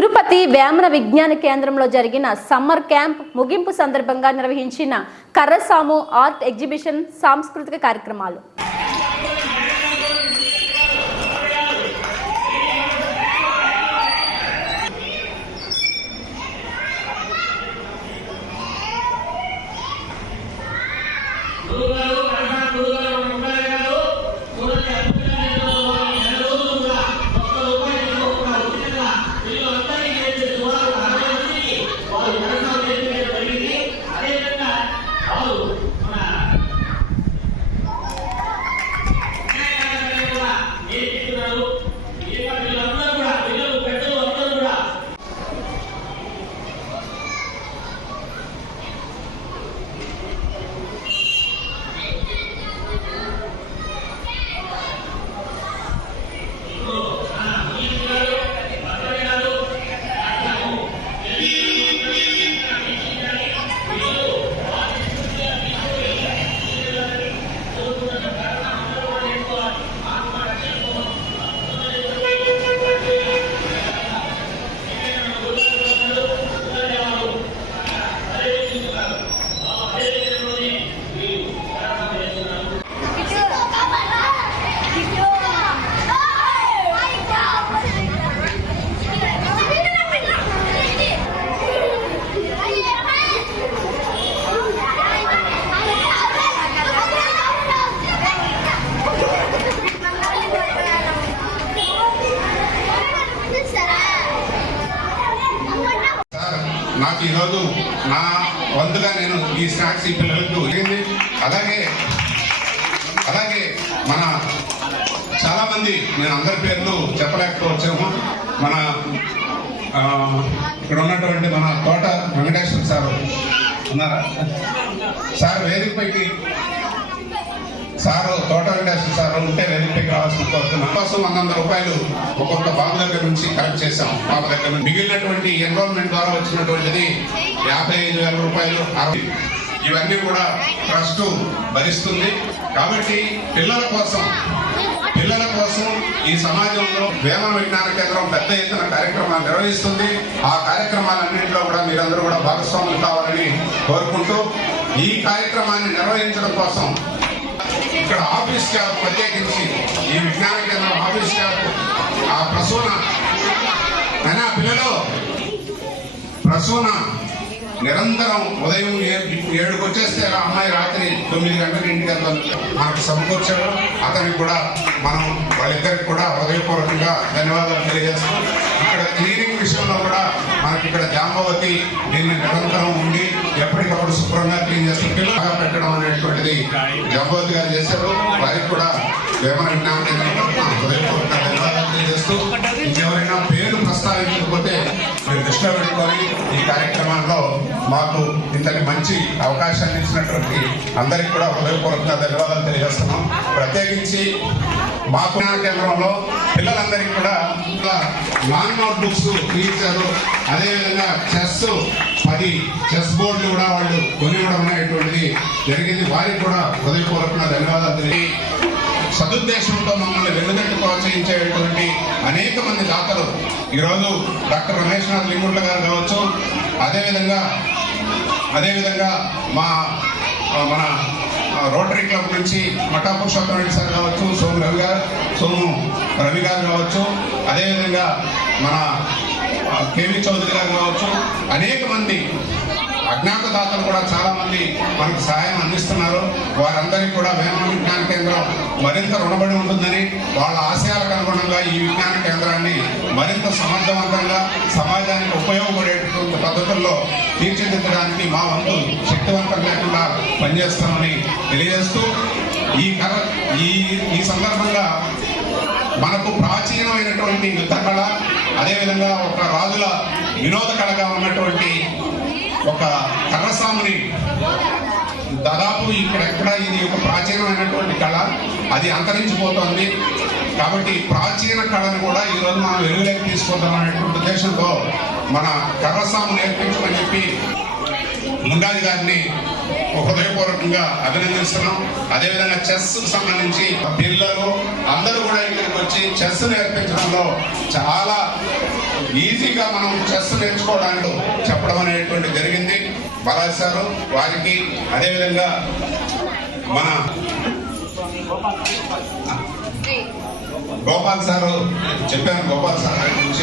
తిరుపతి వేమన విజ్ఞాన కేంద్రంలో జరిగిన సమ్మర్ క్యాంప్ ముగింపు సందర్భంగా నిర్వహించిన కర్రసాము ఆర్ట్ ఎగ్జిబిషన్ సాంస్కృతిక కార్యక్రమాలు. నాకు ఈరోజు నా వంతుగా నేను ఈ స్నాక్స్ ఈ పిల్లలకు అలాగే మన చాలామంది నేను అందరి పేర్లు చెప్పలేకపోవచ్చాము. మన ఇక్కడ ఉన్నటువంటి మన తోట వెంకటేశ్వర సారు ఉన్నారా సార్? వేదికపైకి సారు తోట వెంకటేశ్వర సార్ ఉంటే వేదికపైకి రావాల్సిన కోరుతున్నాం. కోసం 100 రూపాయలు ఒక్కొక్క బాబు దగ్గర నుంచి కలెక్ట్ చేశాం. బాబు దగ్గర నుంచి మిగిలినటువంటి ఎన్రోల్మెంట్ ద్వారా వచ్చినటువంటిది 55,000 రూపాయలు. ఇవన్నీ కూడా ట్రస్ట్ భరిస్తుంది. కాబట్టి పిల్లల కోసం ఈ సమాజంలో వేమన విజ్ఞాన కేంద్రం పెద్ద ఎత్తున కార్యక్రమాలు నిర్వహిస్తుంది. ఆ కార్యక్రమాలన్నింటిలో కూడా మీరందరూ కూడా భాగస్వాములు కావాలని కోరుకుంటూ ఈ కార్యక్రమాన్ని నిర్వహించడం కోసం ఇక్కడ ఆఫీస్ స్టాఫ్ ప్రత్యేకించి ఈ విజ్ఞాన కేంద్రం ఆఫీస్ స్టాఫ్ ఆ ప్రసూన అయినా పిల్లలు ప్రసూన నిరంతరం ఉదయం 7కు వచ్చేస్తే అమ్మాయి రాత్రి 9 గంటలకు ఇంటికి వెళ్తాను మనకు సమకూర్చాడు. అతనికి కూడా మనం వాళ్ళిద్దరికి కూడా హృదయపూర్వకంగా ధన్యవాదాలు తెలియజేస్తాం. ఇక్కడ క్లీనింగ్ విషయంలో కూడా మనకి ఇక్కడ జాంబవతి దీన్ని నిరంతరం ఉండి ఎప్పటికప్పుడు శుభ్రంగా క్లీన్ చేస్తూ పిల్లలుగా పెట్టడం అనేటువంటిది జాంబవతి గారు చేశారు. వారికి కూడా వేమన విజ్ఞాన కేంద్రం హృదయపూర్వకంగా ధన్యవాదాలు తెలియజేస్తూ ఇంకెవరైనా పేరు ప్రస్తావించకపోతే మీరు దృష్టిలో పెట్టుకొని ఈ కార్యక్రమాల్లో మాకు ఇంతటి మంచి అవకాశాన్ని ఇచ్చినటువంటి అందరికీ కూడా హృదయపూర్వకంగా ధన్యవాదాలు తెలియజేస్తున్నాం. ప్రత్యేకించి మాకు కేంద్రంలో పిల్లలందరికీ కూడా లాంగ్ నోట్ బుక్స్ ఇచ్చారు. అదేవిధంగా 10 చెస్ బోర్డులు కూడా వాళ్ళు కొనివ్వడం అనేటువంటిది జరిగింది. వారికి కూడా హృదయపూర్వకంగా ధన్యవాదాలు తెలియ సదుద్దేశంతో మమ్మల్ని వెన్నుదట్టి ప్రోత్సహించేటువంటి అనేక మంది దాతలు ఈరోజు డాక్టర్ రమేష్నాథ్ లింగుంట్ల గారు కావచ్చు, అదేవిధంగా మన రోటరీ క్లబ్ నుంచి మఠా పురుషోత్తమ రెడ్డి సార్ కావచ్చు, సోము రవి గారు కావచ్చు, అదేవిధంగా మన కేవీ చౌదరి గారు కావచ్చు, అనేక మంది అజ్ఞాత దాతలు కూడా చాలా మంది మనకు సహాయం అందిస్తున్నారు. వారందరికీ కూడా వేమన విజ్ఞాన కేంద్రం మరింత రుణపడి ఉంటుందని, వాళ్ళ ఆశయాలకు అనుగుణంగా ఈ విజ్ఞాన కేంద్రాన్ని మరింత సమర్థవంతంగా సమాజానికి ఉపయోగపడేటువంటి పద్ధతుల్లో తీర్చిదిద్దడానికి మా వంతు శక్తివంతం లేకుండా పనిచేస్తామని తెలియజేస్తూ ఈ సందర్భంగా మనకు ప్రాచీనమైనటువంటి యుద్ధ కళ, అదేవిధంగా ఒక రాజుల వినోద కళగా ఉన్నటువంటి ఒక కర్రసాముని దాదాపు ఇక్కడెక్కడ ఇది ఒక ప్రాచీనమైనటువంటి కళ, అది అంతరించిపోతోంది. కాబట్టి ప్రాచీన కళను కూడా ఈరోజు మనం వెలుగులోకి తీసుకుందాం అనేటువంటి ఉద్దేశంతో మన కర్రసాము నేర్పించమని చెప్పి ముండాది గారిని హృదయపూర్వకంగా అభినందిస్తున్నాం. అదేవిధంగా చెస్ సంబంధించి పిల్లలు అందరూ కూడా ఇక్కడికి వచ్చి చెస్ నేర్పించడంలో చాలా ఈజీగా మనం చెస్ నేర్చుకోవడానికి చెప్పడం అనేటువంటి జరిగింది. బాలాజీ సారు వారికి, అదేవిధంగా మన గోపాల్ సారు చెప్పాను. గోపాల్ సార్ గురించి